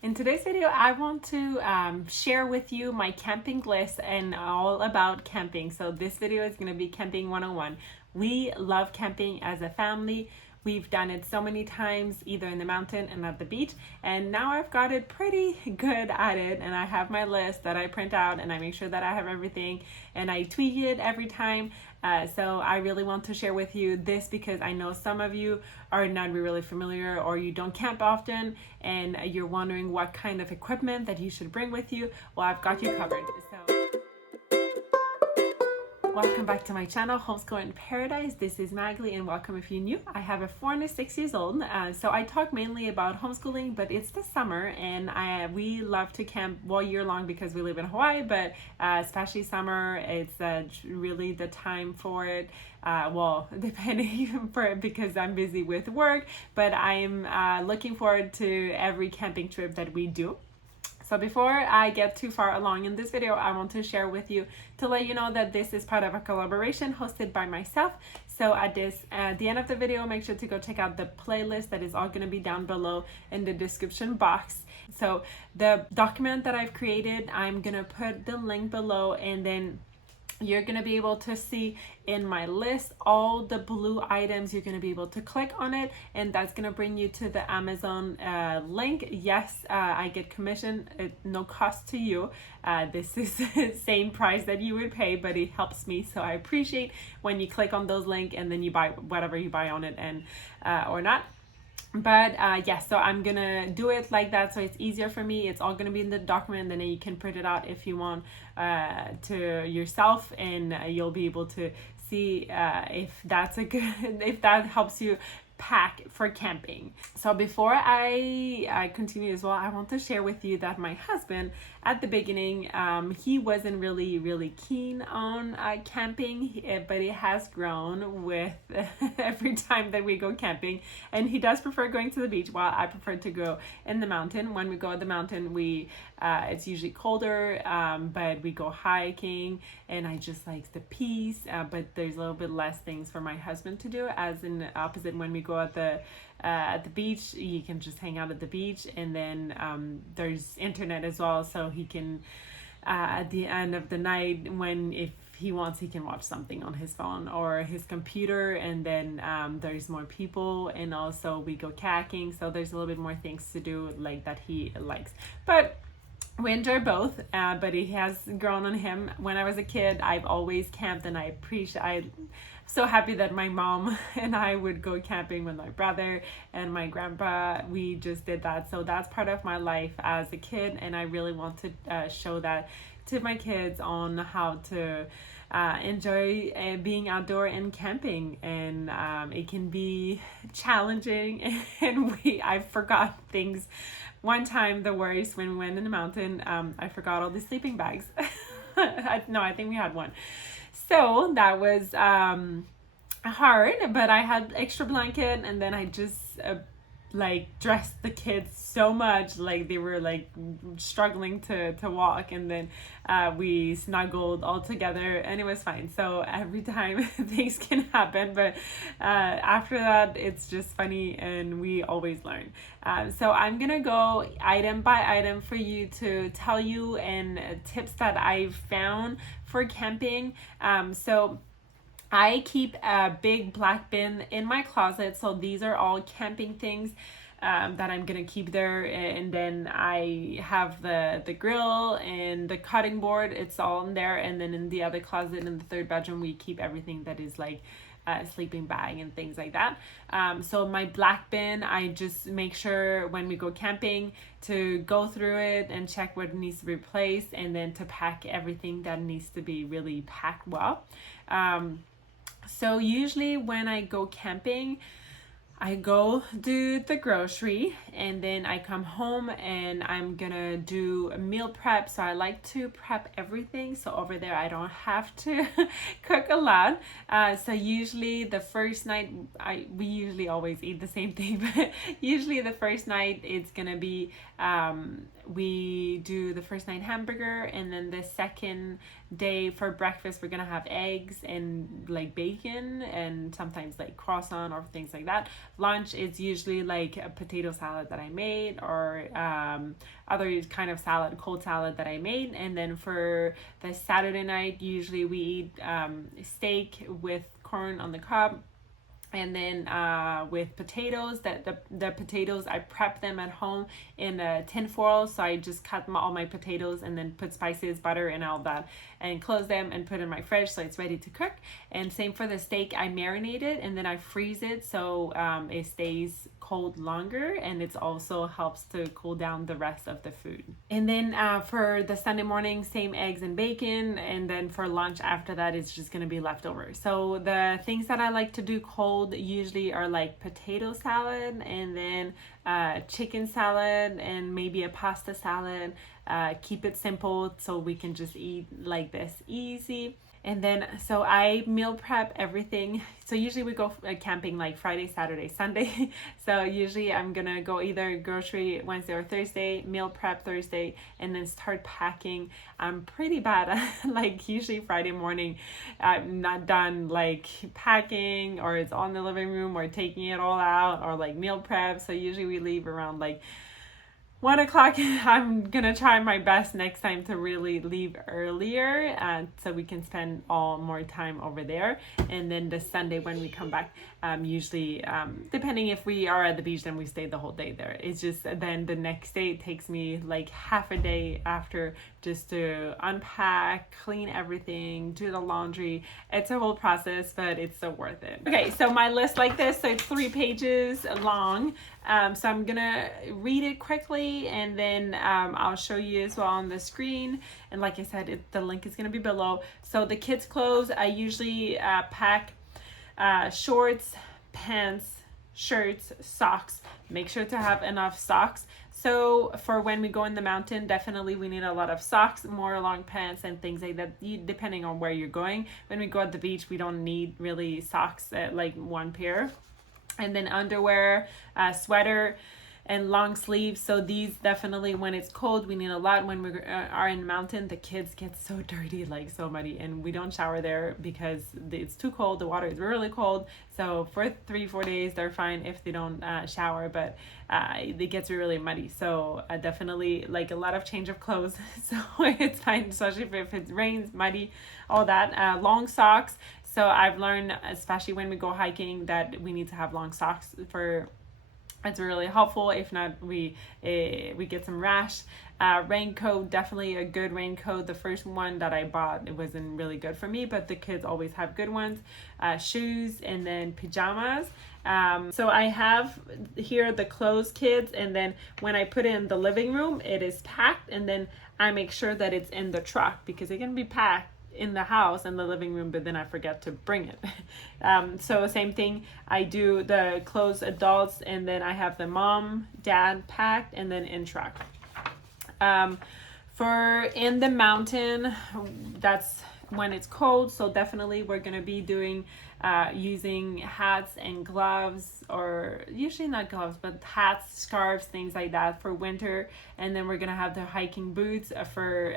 In today's video, I want to share with you my camping list and all about camping. So this video is going to be Camping 101. We love camping as a family. We've done it so many times, either in the mountain and at the beach. And now I've got it pretty good at it. And I have my list that I print out and I make sure that I have everything and I tweak it every time. So I really want to share with you this because I know some of you are not really familiar or you don't camp often and you're wondering what kind of equipment that you should bring with you. Well, I've got you covered. Welcome back to my channel, Homeschool in Paradise. This is Magli and welcome if you're new. I have a 4 and a 6 years old, so I talk mainly about homeschooling, but it's the summer and we love to camp all year long because we live in Hawaii, but especially summer, it's really the time for it. Well, depending for it because I'm busy with work, but I'm looking forward to every camping trip that we do. So before I get too far along in this video, I want to share with you to let you know that this is part of a collaboration hosted by myself. So at the end of the video, make sure to go check out the playlist that is all going to be down below in the description box. So the document that I've created, I'm going to put the link below, and then you're going to be able to see in my list all the blue items. You're going to be able to click on it and that's going to bring you to the Amazon link. Yes, I get commission, no cost to you. This is the same price that you would pay, but it helps me, so I appreciate when you click on those links and then you buy whatever you buy on it and or not. But yes, so I'm gonna do it like that so it's easier for me. It's all gonna be in the document, and then you can print it out if you want to yourself, and you'll be able to see if that's a good if that helps you pack for camping. So before I continue as well, I want to share with you that my husband at the beginning, he wasn't really keen on camping, but it has grown with every time that we go camping, and he does prefer going to the beach while I prefer to go in the mountain. When we go to the mountain, we it's usually colder, but we go hiking and I just like the peace, but there's a little bit less things for my husband to do, as in the opposite. When we go at the beach, he can just hang out at the beach, and then there's internet as well, so he can at the end of the night, when if he wants, he can watch something on his phone or his computer, and then there's more people, and also we go kayaking, so there's a little bit more things to do like that he likes. But we enjoy both, but it has grown on him. When I was a kid, I've always camped, and I'm so happy that my mom and I would go camping with my brother and my grandpa. We just did that. So that's part of my life as a kid, and I really want to show that to my kids on how to enjoy being outdoor and camping. And it can be challenging, and I forgot things. One time, the worst, when we went in the mountain, I forgot all the sleeping bags. No, I think we had one. So that was hard, but I had extra blanket, and then I just dressed the kids so much, like they were like struggling to walk, and then we snuggled all together and it was fine. So every time things can happen, but after that it's just funny and we always learn. So I'm gonna go item by item for you to tell you and tips that I've found for camping. So I keep a big black bin in my closet, so these are all camping things that I'm gonna keep there. And then I have the grill and the cutting board, it's all in there. And then in the other closet in the third bedroom, we keep everything that is like sleeping bag and things like that. So my black bin, I just make sure when we go camping to go through it and check what needs to be replaced, and then to pack everything that needs to be really packed well. So usually when I go camping, I go do the grocery, and then I come home and I'm gonna do a meal prep. So I like to prep everything, so over there I don't have to cook a lot. So usually the first night, we usually always eat the same thing, but usually the first night it's gonna be we do the first night hamburger, and then the second day for breakfast we're gonna have eggs and like bacon and sometimes like croissant or things like that. Lunch is usually like a potato salad that I made, or other kind of salad, cold salad that I made. And then for the Saturday night, usually we eat steak with corn on the cob, and then with potatoes, the potatoes, I prep them at home in a tin foil. So I just cut all my potatoes and then put spices, butter, and all that, and close them and put in my fridge so it's ready to cook. And same for the steak, I marinate it and then I freeze it so it stays cold longer, and it also helps to cool down the rest of the food. And then for the Sunday morning, same eggs and bacon, and then for lunch after that, it's just gonna be leftovers. So the things that I like to do cold usually are like potato salad, and then chicken salad, and maybe a pasta salad. Keep it simple so we can just eat like this easy. And then, so I meal prep everything. So usually we go camping like Friday, Saturday, Sunday. So usually I'm gonna go either grocery Wednesday or Thursday, meal prep Thursday, and then start packing. I'm pretty bad at like usually Friday morning, I'm not done like packing, or it's on the living room, or taking it all out, or like meal prep. So usually we leave around like 1 o'clock. I'm gonna try my best next time to really leave earlier, so we can spend more time over there. And then the Sunday when we come back, usually depending if we are at the beach, then we stay the whole day there. It's just then the next day it takes me like half a day after just to unpack, clean everything, do the laundry. It's a whole process, but it's so worth it. Okay, so my list like this, so it's 3 pages long. So I'm gonna read it quickly, and then I'll show you as well on the screen. And like I said, the link is gonna be below. So the kids' clothes, I usually pack shorts, pants, shirts, socks. Make sure to have enough socks. So for when we go in the mountain, definitely we need a lot of socks, more long pants and things like that, depending on where you're going. When we go at the beach, we don't need really socks, like 1 pair. And then underwear, sweater, and long sleeves. So these definitely, when it's cold, we need a lot. When we are in the mountain, the kids get so dirty, like so muddy, and we don't shower there because it's too cold. The water is really cold. So for 3-4 days, they're fine if they don't shower, but it gets really muddy. So definitely like a lot of change of clothes. So it's fine, especially if it rains, muddy, all that. Long socks. So I've learned, especially when we go hiking, that we need to have long socks. It's really helpful. If not, we get some rash. Raincoat, definitely a good raincoat. The first one that I bought, it wasn't really good for me, but the kids always have good ones. Shoes, and then pajamas. So I have here the clothes, kids, and then when I put it in the living room, it is packed, and then I make sure that it's in the truck, because it can be packed in the house in the living room, but then I forget to bring it. So same thing, I do the clothes, adults, and then I have the mom, dad packed, and then in truck. For in the mountain, that's when it's cold, so definitely we're gonna be doing using hats and gloves, or usually not gloves, but hats, scarves, things like that for winter. And then we're gonna have the hiking boots for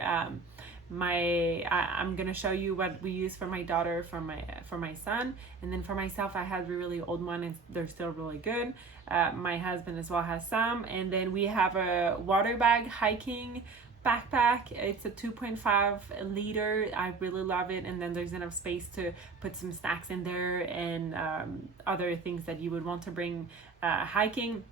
I'm gonna show you what we use for my daughter, for my son, and then for myself I have a really old one, and they're still really good. My husband as well has some. And then we have a water bag hiking backpack. It's a 2.5 liter. I really love it. And then there's enough space to put some snacks in there, and other things that you would want to bring hiking.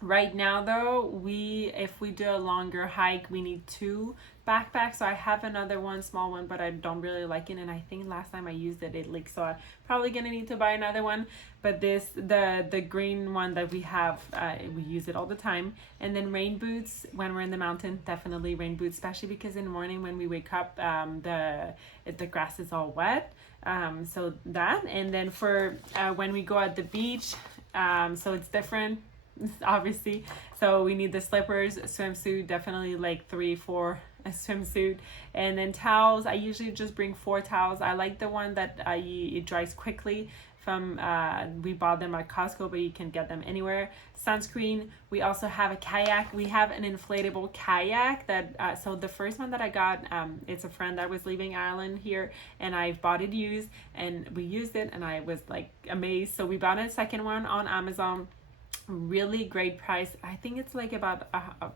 Right now though, if we do a longer hike, we need 2 backpacks. So I have another one, small one, but I don't really like it, and I think last time I used it leaked, so I'm probably gonna need to buy another one. But the green one that we have, we use it all the time. And then rain boots when we're in the mountain, definitely rain boots, especially because in the morning when we wake up, the grass is all wet. So that. And then for when we go at the beach, so it's different, obviously. So we need the slippers, swimsuit, definitely like 3-4 a swimsuit, and then towels. I usually just bring 4 towels. I like the one that it dries quickly. We bought them at Costco, but you can get them anywhere. Sunscreen. We also have a kayak. We have an inflatable kayak that so the first one that I got, it's a friend that was leaving Ireland here, and I bought it used, and we used it, and I was like amazed. So we bought a second one on Amazon. Really great price. I think it's like about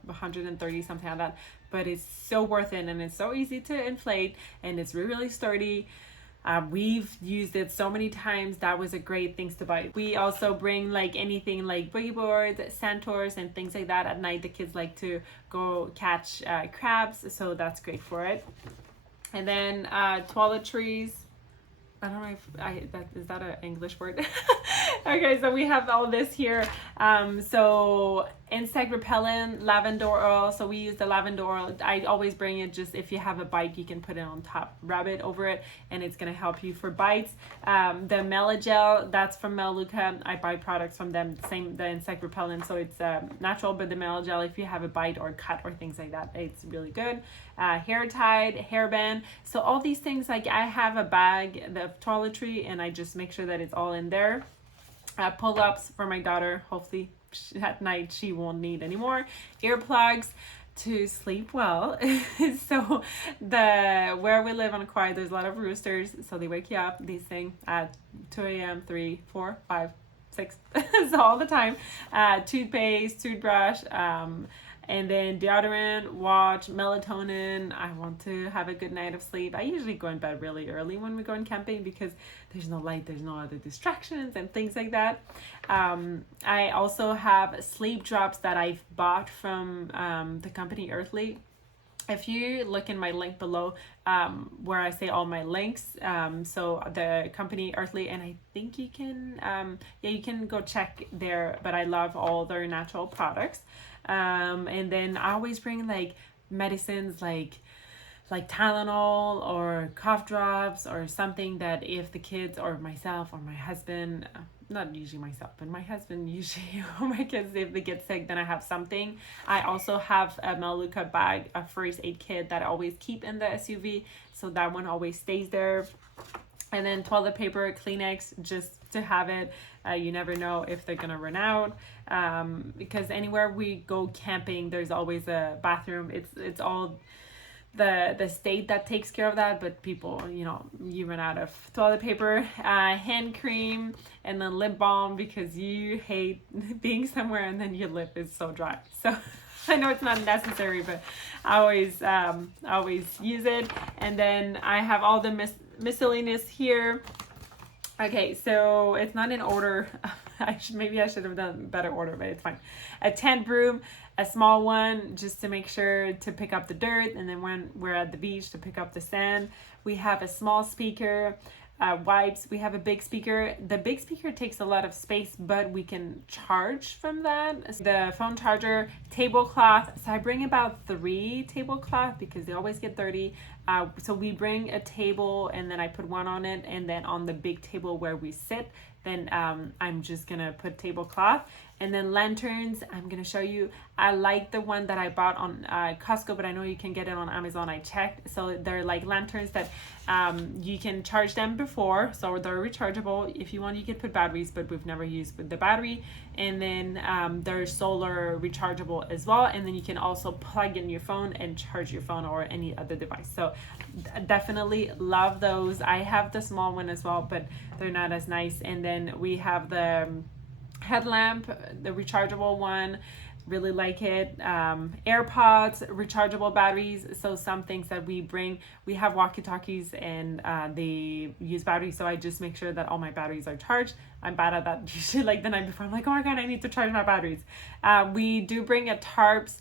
130 something like that, but it's so worth it, and it's so easy to inflate, and it's really sturdy. We've used it so many times. That was a great things to buy. We also bring like anything like boogie boards, sandtors, and things like that. At night the kids like to go catch crabs, so that's great for it. And then toiletries. I don't know if that is that an English word. Okay, so we have all this here. So insect repellent, lavender oil. So we use the lavender oil. I always bring it, just if you have a bite, you can put it on top, rub it over it, and it's gonna help you for bites. The Melagel, that's from Melaleuca. I buy products from them. Same, the insect repellent, so it's natural. But the Melagel, if you have a bite or cut or things like that, it's really good. Hair Tide, hairband. So all these things, like I have a bag of toiletry, and I just make sure that it's all in there. Pull-ups for my daughter. Hopefully at night she won't need anymore. Earplugs to sleep well. So where we live on Kauai, there's a lot of roosters, so they wake you up. These things at 2 a.m., 3, 4, 5, 6, so all the time. Toothpaste, toothbrush, and then deodorant, watch, melatonin. I want to have a good night of sleep. I usually go in bed really early when we go camping because there's no light, there's no other distractions and things like that. I also have sleep drops that I've bought from the company Earthly. If you look in my link below, where I say all my links, so the company Earthly, and I think you can, you can go check there, but I love all their natural products. And then I always bring like medicines like Tylenol or cough drops or something, that if the kids or myself or my husband, not usually myself, but my husband usually, or my kids, if they get sick, then I have something. I also have a Melaleuca bag, a first aid kit that I always keep in the SUV, so that one always stays there. And then toilet paper, Kleenex, just to have it. You never know if they're gonna run out, because anywhere we go camping, there's always a bathroom. It's all the state that takes care of that, but people, you run out of toilet paper, hand cream, and then lip balm, because you hate being somewhere and then your lip is so dry. So I know it's not necessary, but I always use it. And then I have all the miscellaneous here. Okay, so it's not in order. Maybe I should have done better order, but it's fine. A tent broom, a small one just to make sure to pick up the dirt, and then when we're at the beach to pick up the sand. We have a small speaker, wipes. We have a big speaker. The big speaker takes a lot of space, but we can charge from that. The phone charger, tablecloth. So I bring about 3 tablecloth because they always get dirty. So we bring a table, and then I put one on it, and then on the big table where we sit, then I'm just gonna put tablecloth. And then lanterns, I'm gonna show you. I like the one that I bought on Costco, but I know you can get it on Amazon. I checked. So they're like lanterns that you can charge them before, so they're rechargeable. If you want, you can put batteries, but we've never used with the battery. And then they're solar rechargeable as well. And then you can also plug in your phone and charge your phone or any other device. So definitely love those. I have the small one as well, but they're not as nice. And then we have the headlamp, the rechargeable one. Really like it. AirPods, rechargeable batteries. So some things that we bring, we have walkie-talkies, and they use batteries, so I just make sure that all my batteries are charged. I'm bad at that. Usually like the night before, I'm like, oh my god, I need to charge my batteries. We do bring a tarps.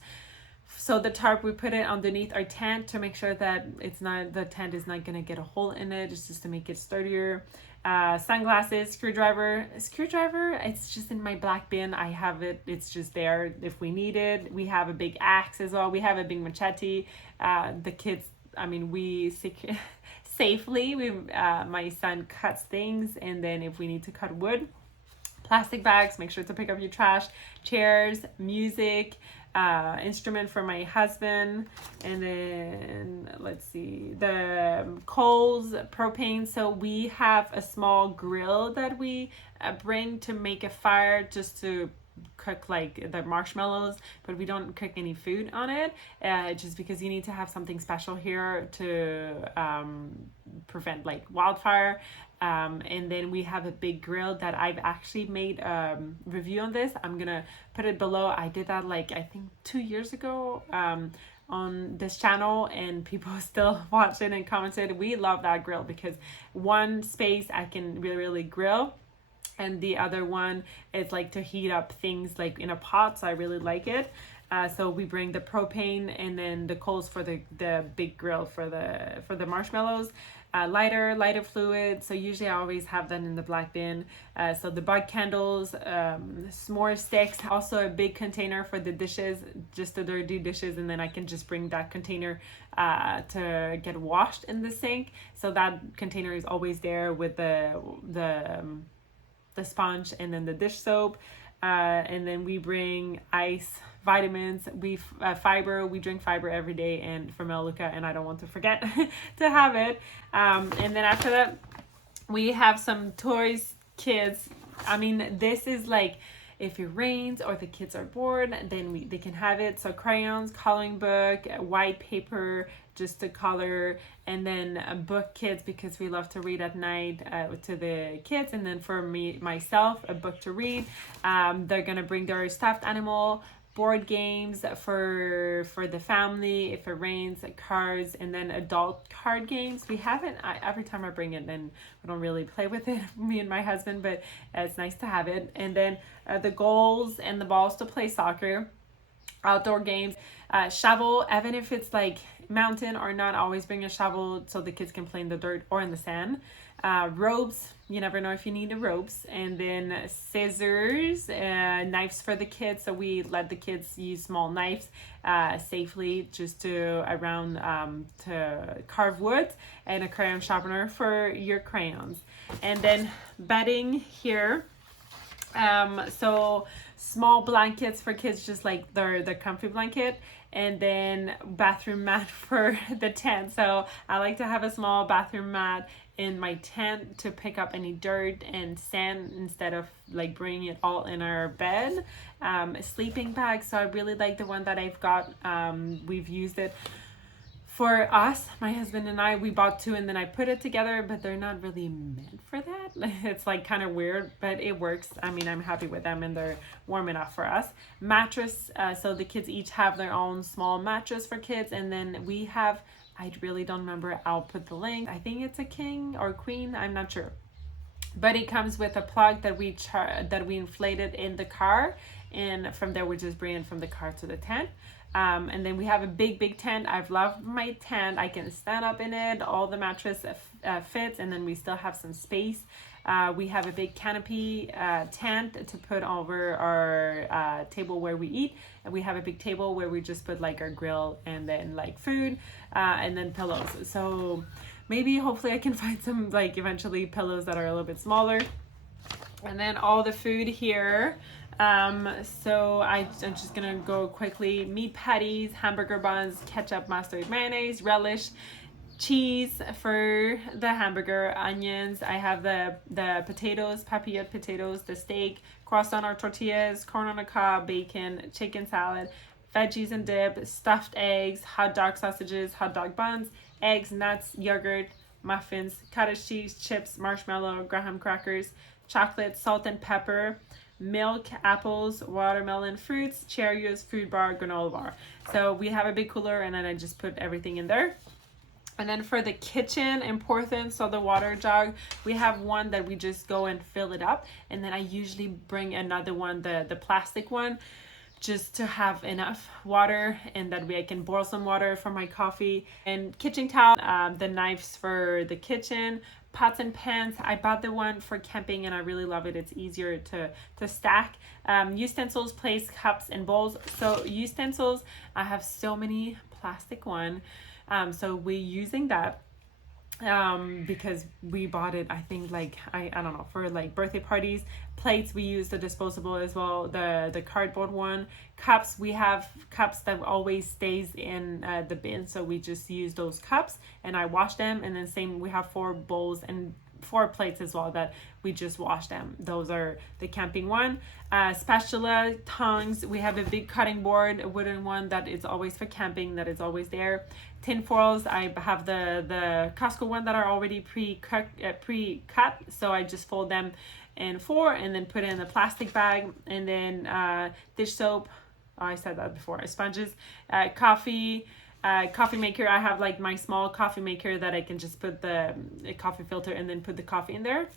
So the tarp, we put it underneath our tent to make sure that the tent is not gonna get a hole in it. It's just to make it sturdier. Sunglasses, screwdriver, it's just in my black bin. I have it, it's just there if we need it. We have a big axe as well. We have a big machete. The kids, we safely, my son cuts things, and then if we need to cut wood, plastic bags, make sure to pick up your trash, chairs, music, instrument for my husband, and then let's see, the coals, propane. So we have a small grill that we bring to make a fire, just to cook like the marshmallows, but we don't cook any food on it, just because you need to have something special here to prevent like wildfire. And then we have a big grill that I've actually made a review on this. I'm gonna put it below. I did that like I think 2 years ago on this channel, and people still watched it and commented. We love that grill because one space I can really grill, and the other one is like to heat up things like in a pot, so I really like it. So we bring the propane and then the coals for the big grill for the marshmallows. Lighter fluid, so usually I always have that in the black bin. So the bud candles, s'more sticks, also a big container for the dishes, just the dirty dishes, and then I can just bring that container to get washed in the sink. So that container is always there with the sponge and then the dish soap. And then we bring ice, vitamins, fiber. We drink fiber every day, and from Melaleuca, and I don't want to forget to have it. And then after that, we have some toys, kids. I mean, this is like if it rains or the kids are bored, then they can have it. So crayons, coloring book, white paper, just to color, and then book kids because we love to read at night to the kids, and then for myself a book to read. They're gonna bring their stuffed animal, board games for the family if it rains, cards, and then adult card games. We haven't, every time I bring it, then we don't really play with it, me and my husband, but it's nice to have it. And then the goals and the balls to play soccer, outdoor games, shovel, even if it's like mountain or not, always bring a shovel so the kids can play in the dirt or in the sand. Ropes, you never know if you need the ropes. And then scissors, knives for the kids, so we let the kids use small knives safely just to carve wood, and a crayon sharpener for your crayons. And then bedding here, so small blankets for kids, just like the comfy blanket, and then bathroom mat for the tent. So I like to have a small bathroom mat in my tent to pick up any dirt and sand instead of like bringing it all in our bed. A sleeping bag, so I really like the one that I've got. We've used it for us, my husband and I. We bought two and then I put it together, but they're not really meant for that. It's like kind of weird, but it works. I mean, I'm happy with them and they're warm enough for us. Mattress, so the kids each have their own small mattress for kids, and then we have, I really don't remember, I'll put the link. I think it's a king or queen, I'm not sure. But it comes with a plug that we inflated in the car, and from there we just bring it from the car to the tent. And then we have a big tent. I've loved my tent. I can stand up in it. All the mattress fits, and then we still have some space. We have a big canopy tent to put over our table where we eat. And we have a big table where we just put like our grill and then like food and then pillows. So maybe hopefully I can find some like eventually pillows that are a little bit smaller. And then all the food here. So I'm just gonna go quickly. Meat patties, hamburger buns, ketchup, mustard, mayonnaise, relish, cheese for the hamburger, onions. I have the potatoes, papillote potatoes, the steak, croissant or tortillas, corn on the cob, bacon, chicken salad, veggies and dip, stuffed eggs, hot dog sausages, hot dog buns, eggs, nuts, yogurt, muffins, cottage cheese, chips, marshmallow, graham crackers, chocolate, salt and pepper, milk, apples, watermelon, fruits, Cheerios, fruit bar, granola bar. So we have a big cooler, and then I just put everything in there. And then for the kitchen, important, so the water jug, we have one that we just go and fill it up, and then I usually bring another one, the plastic one, just to have enough water, and that way I can boil some water for my coffee. And kitchen towel, the knives for the kitchen, pots and pans. I bought the one for camping and I really love it. It's easier to stack. Utensils, plates, cups, and bowls. So utensils, I have so many plastic one. So we're using that because we bought it, I think like I don't know, for like birthday parties. Plates, we use the disposable as well, the cardboard one. Cups, we have cups that always stays in the bin, so we just use those cups and I wash them. And then same, we have 4 bowls, and 4 plates as well that we just washed them. Those are the camping one. Spatula, tongs. We have a big cutting board, a wooden one that is always for camping, that is always there. Tin foils. I have the Costco one that are already pre-cut, so I just fold them in 4 and then put it in a plastic bag. And then dish soap. Oh, I said that before. Sponges, coffee maker. I have like my small coffee maker that I can just put the coffee filter and then put the coffee in there.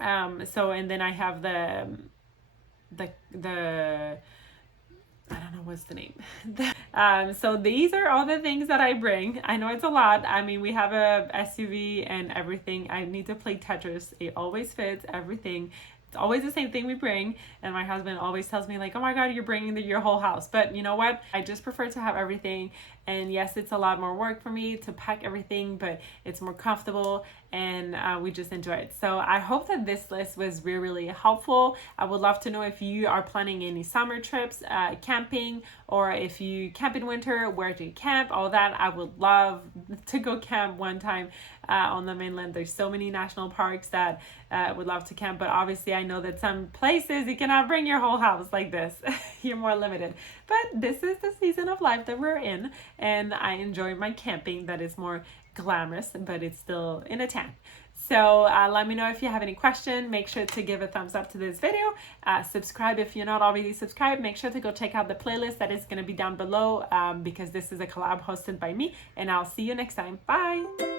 And then I have the I don't know what's the name. So these are all the things that I bring. I know it's a lot. I mean, we have a SUV and everything. I need to play Tetris. It always fits everything. It's always the same thing we bring, and my husband always tells me like, oh my god, you're bringing your whole house. But you know what, I just prefer to have everything. And yes, it's a lot more work for me to pack everything, but it's more comfortable, and we just enjoy it. So I hope that this list was really helpful. I would love to know if you are planning any summer trips, camping, or if you camp in winter, where do you camp, all that. I would love to go camp one time on the mainland. There's so many national parks that would love to camp, but obviously I know that some places you cannot bring your whole house like this. You're more limited, but this is the season of life that we're in, and I enjoy my camping that is more glamorous, but it's still in a tent. So let me know if you have any question. Make sure to give a thumbs up to this video. Subscribe if you're not already subscribed. Make sure to go check out the playlist that is going to be down below, because this is a collab hosted by me, and I'll see you next time. Bye.